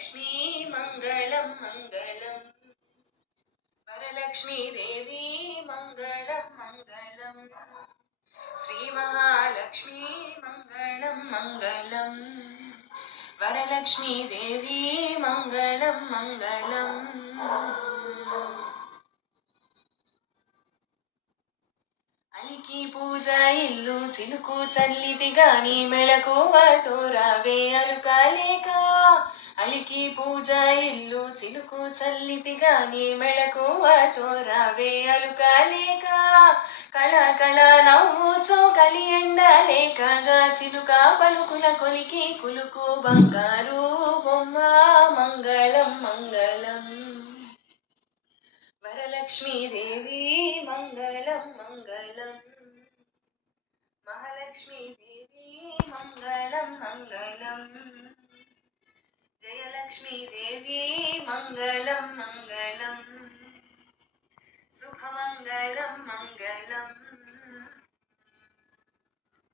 महालक्ष्मी मङ्गलं मङ्गलम् वरलक्ष्मी देवी मङ्गलं मङ्गलम् श्रीमहालक्ष्मी मङ्गलं मङ्गलम् वरलक्ष्मी देवी मङ्गलं मङ्गलम् అలికి పూజ ఇల్లు చిలుకు చల్లిది గాని మెళకువతో రావే అలుకాలేక అలికి పూజ ఇల్లు చిలుకు చల్లిది గాని మెళకువతో రావే అలుకాలేక కళ కళ నవ్వుచో కలి ఎండలేకగా చిలుక పలుకుల కొలికి కులుకు బంగారు బొమ్మ మంగళం మంగళం वरलक्ष्मी देवी मङ्गलं मङ्गलम् महालक्ष्मी देवी मङ्गलं मङ्गलम् जयलक्ष्मी देवी मङ्गलं मङ्गलम् शुभमङ्गलं मङ्गलम्